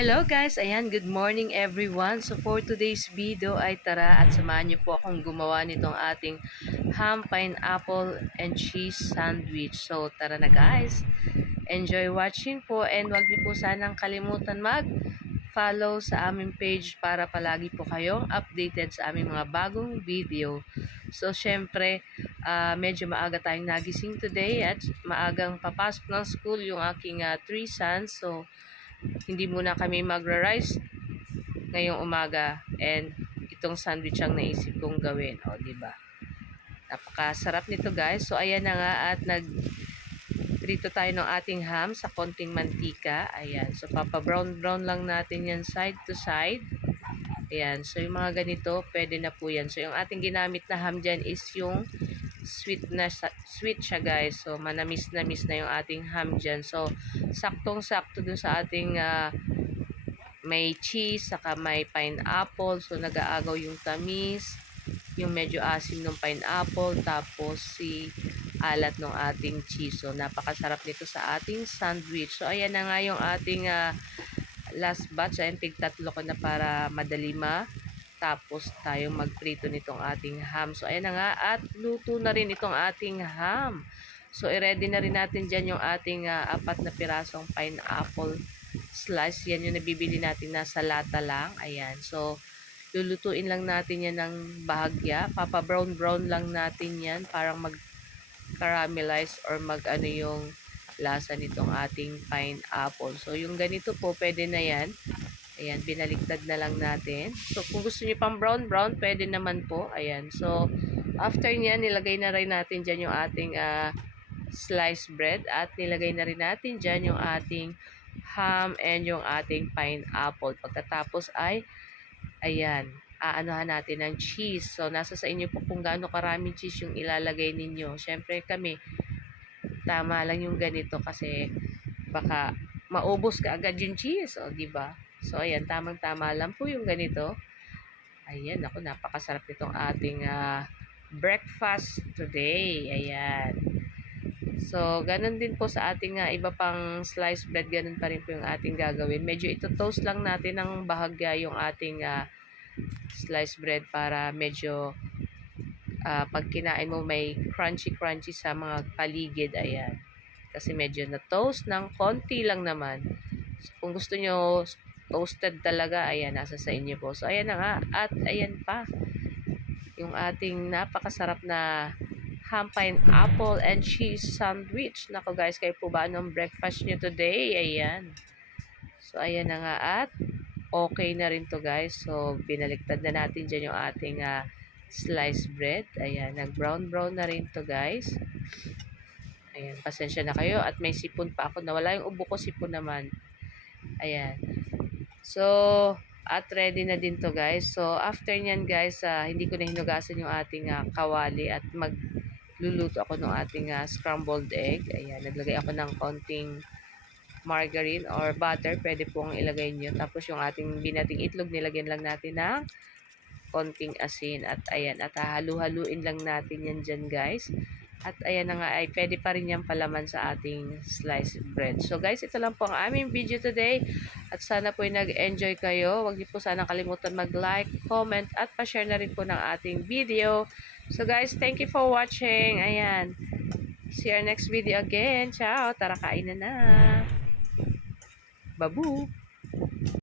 Hello guys! Ayan, good morning everyone. So for today's video ay tara at samahan niyo po akong gumawa nitong ating ham, pineapple, and cheese sandwich. So tara na guys! Enjoy watching po and wag niyo po sanang kalimutan mag-follow sa aming page para palagi po kayong updated sa aming mga bagong video. So syempre, medyo maaga tayong nagising today at maagang papasok ng school yung aking 3 sons. So hindi muna kami magra-rice ngayong umaga and itong sandwich ang naisip kong gawin. O, diba? Napakasarap nito guys. So, ayan na nga at prito tayo ng ating ham sa konting mantika. Ayan. So, papa-brown-brown lang natin yan side to side. Ayan. So, yung mga ganito, pwede na po yan. So, yung ating ginamit na ham dyan is yung sweet siya guys. So, manamis-namis na yung ating ham dyan. So, saktong-sakto dun sa ating may cheese, saka may pineapple. So, nag-aagaw yung tamis, yung medyo asim ng pineapple, tapos si alat ng ating cheese. So, napakasarap nito sa ating sandwich. So, ayan na nga yung ating last batch. Ayan, tig-tatlo ko na para madali tapos tayong magprito nitong ating ham. So, ayan na nga. At luto na rin itong ating ham. So, i-ready na rin natin dyan yung ating 4 na pirasong pineapple slice. Yan yung nabibili natin na sa lata lang. Ayan. So, lulutuin lang natin yan ng bahagya. Papa-brown-brown lang natin yan. Parang mag-caramelize or mag-ano yung lasa nitong ating pineapple. So, yung ganito po, pwede na yan. Ayan, binaliktad na lang natin. So, kung gusto niyo pang brown-brown, pwede naman po. Ayan. So, after niyan, nilagay na rin natin dyan yung ating sliced bread. At nilagay na rin natin dyan yung ating ham and yung ating pineapple. Pagkatapos ay, ayan, aanuhan natin ng cheese. So, nasa sa inyo po kung gaano karaming cheese yung ilalagay ninyo. Siyempre kami, tama lang yung ganito kasi baka maubos ka agad yung cheese. O, diba? So, ayan, tamang-tama lang po yung ganito. Ayan, ako, napakasarap nitong ating breakfast today. Ayan. So, ganun din po sa ating iba pang sliced bread, ganun pa rin po yung ating gagawin. Medyo ito toast lang natin ng bahagya yung ating sliced bread para medyo pag kinain mo may crunchy-crunchy sa mga paligid. Ayan. Kasi medyo na toast ng konti lang naman. So, kung gusto nyo toasted talaga, ayan, nasa sa inyo po. So, ayan na nga. At ayan pa, yung ating napakasarap na ham, pineapple, and cheese sandwich. Nako guys, kayo po ba anong breakfast nyo today? Ayan. So, ayan na nga. At okay na rin to guys. So, binaliktad na natin dyan yung ating sliced bread. Ayan, nag-brown-brown na rin to guys. Ayan, pasensya na kayo. At may sipon pa ako. Nawala yung ubo ko, sipon naman. Ayan. So, at ready na din to guys. So, after nyan guys, hindi ko na hinugasan yung ating kawali at magluluto ako ng ating scrambled egg. Ayan, naglagay ako ng konting margarine or butter. Pwede pong ilagay nyo. Tapos yung ating binating itlog, nilagyan lang natin ng konting asin. At ayan, at halu-haluin lang natin yan dyan guys. At ayan na nga ay pwede pa rin yung palaman sa ating sliced bread. So guys, ito lang po ang aming video today. At sana po nag-enjoy kayo. Huwag niyo po sana kalimutan mag-like, comment, at pa-share na rin po ng ating video. So guys, thank you for watching. Ayan. See you next video again. Ciao. Tara, kain na na. Babu.